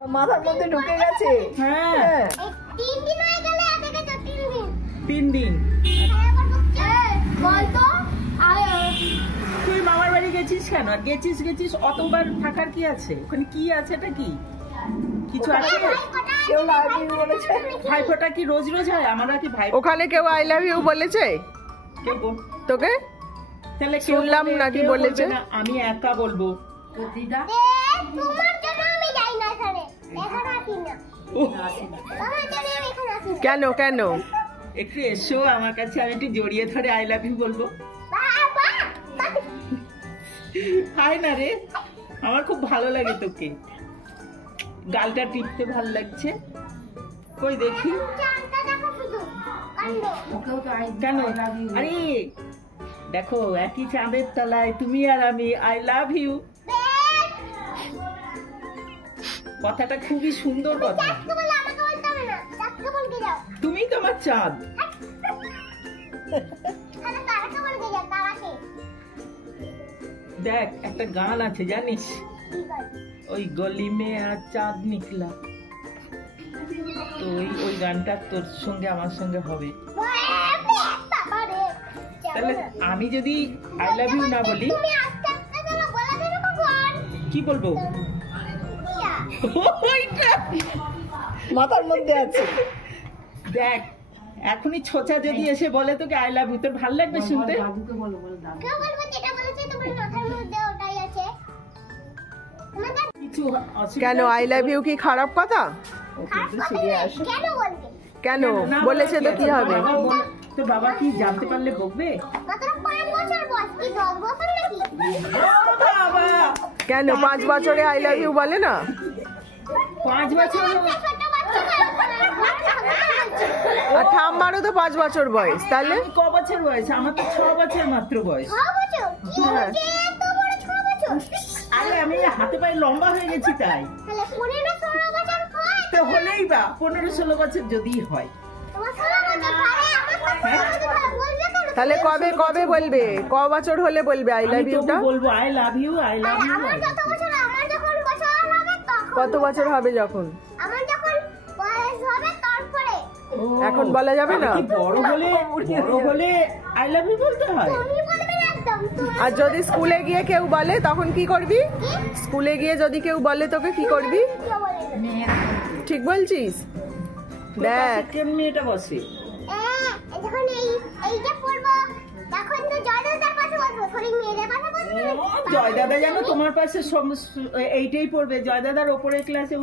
মাথার মধ্যে ঢুকে গেছে। হ্যাঁ 3 দিন হয়ে গেল, আগে তো 3 দিন। 3 দিন। বল তো তুই মামার বাড়ি গেছিস কেন? আর গেছিস অতবার থাকার কি আছে? ওখানে কি আছে? এটা কি কিছু আছে? কেউ লাভ ইউ বলেছে? ভাইফোঁটা কি রোজ রোজ হয়? আমরা কি ভাই ওখানে কেউ আই লাভ ইউ বলেছে কে গো? তোকে? তাহলে শুনলাম নাকি বলেছে? আমি একা বলবো। দিদা তোমার জন্য আমি যাই না এখানে, এখানে আসি না। তোমার জন্য আমি এখানে আসি না। কেন কেন? একটু এসো আমার কাছে, আমি একটু জড়িয়ে ধরে আই লাভ ইউ বলবো। বাবা হাই না রে, আমার খুব ভালো লাগে তোকে, গালটা টিপতে ভালো লাগছে। কই দেখি চাঁদটা দেখো শুধু কাণ্ড। কেন? আরে দেখো একই চাঁদের তলায় তুমি আর আমি, আই লাভ ইউ। কথাটা খুবই সুন্দর কথা। চাঁদকে বলে আমাকে বলতে হবে না, চাঁদকে বলতে যাও। তুমি তো আমার চাঁদ। তাহলে তারাকে বলতে যাও, তারাকে। দেখ একটা গান আছে জানিস, কি বল? ওই গলি মে আজ চাঁদ নিকলা, তো ওই গানটা তোর সঙ্গে আমার সঙ্গে হবে। বাবা রে, তাহলে আমি যদি আই লাভ ইউ না বলি, তুমি আস্তে আস্তে চলো, বলে দেবে কখন? কি বলবো? ইয়া, ওইটা মাথার মধ্যে আছে। দেখ এখনই ছোচা যদি এসে বলে তোকে আই লাভ ইউ, তোর ভালো লাগবে শুনতে? কেউ বলবে যেটা বলেছে তোমার মাথার মধ্যে ওটাই আছে। তোমাদের কিছু অসুবিধা কেন আই লাভ ইউ কি খারাপ কথা? খারাপ কথা নয়, কেন বলবে? কেন না, বলেছে তো কি হবে? তোর বাবা কি জানতে পারলে বকবে? মাত্র 5 বছর বয়স, কি 10 বছর নাকি? ও বাবা, কেন 5 বছরে আই লাভ ইউ বলে না? 5 বছর? ছোট বাচ্চা আর ঠাম্মারও তো 5 বছর বয়স, তাহলে আমি ক বছর বয়স? আমার তো 6 বছর মাত্র বয়স। 6 বছর? কি হ্যাঁ। হচ্ছে এত বড় 6 বছর? আরে আমি হাতে পায়ে লম্বা হয়ে গেছি তাই। তাহলে 15-16 বছর হয়। তো হলেই বা 15-16 বছর যদি হয়। তোমার 16 বছর পরে আমার তো 16 বছর পরে বলবে কেন? তাহলে কবে বলবে? ক বছর হলে বলবে আই আমি লাভ তোকে ইউটা? বলবো I love you, I love আর ইউ। আমার যত বছর, আমার যখন বছর হবে তখন কত বছর হবে যখন? আমার যখন বয়স হবে তারপরে এখন বলা যাবে না? বড় হলে আই লাভ ইউ বলতে হয়। তুমি বলবে না একদম। তুমি আর যদি স্কুলে গিয়ে কেউ বলে তখন কি করবি? স্কুলে গিয়ে যদি কেউ বলে তোকে কি করবি? কেউ বলে না। ঠিক বলছিস? তোর দেখ পাশে কেমনি এটা বসে? যখন এইটা পড়বো তখন তো জয়দাদার পাশে বসবো, থরি মেয়েদের পাশে বসবো। জয় দাদা যেন তোমার পাশে এইটাই পড়বে, জয় দাদার ওপরের ক্লাসে